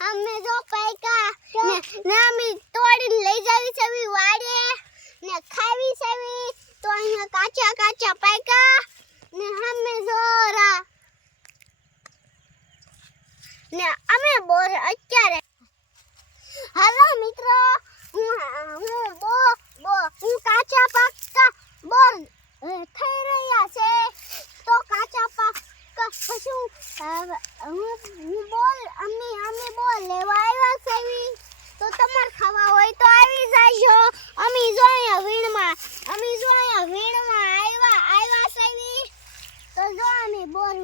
અમે જો પૈકા ને ને અમે તોડીને લઈ જાવી છે વી વાડે ને ખાવી છે વી તો અહીંયા કાચા કાચા પૈકા ને અમે જો રા ને અમે બોર હું, હું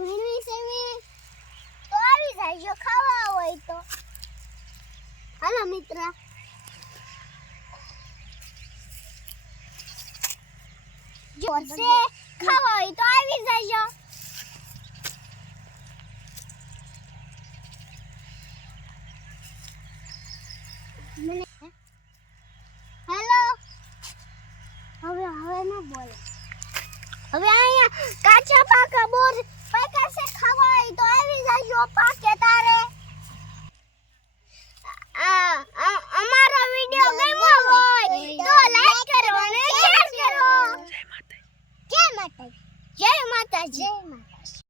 હું છે તો આવી જાજો. જો ખાવા હોય તો. હાલો મિત્ર. ખાવા હેલો હવે હવે ન બોલે હવે અહીંયા કાચા પાકા બોર પાકા છે ખવાય તો આવી જજો પાકે તારે આ અમારો વિડિયો ગમ્યો હોય તો લાઈક કરો અને શેર કરો જય માતાજી જય માતાજી જય માતાજી જય માતાજી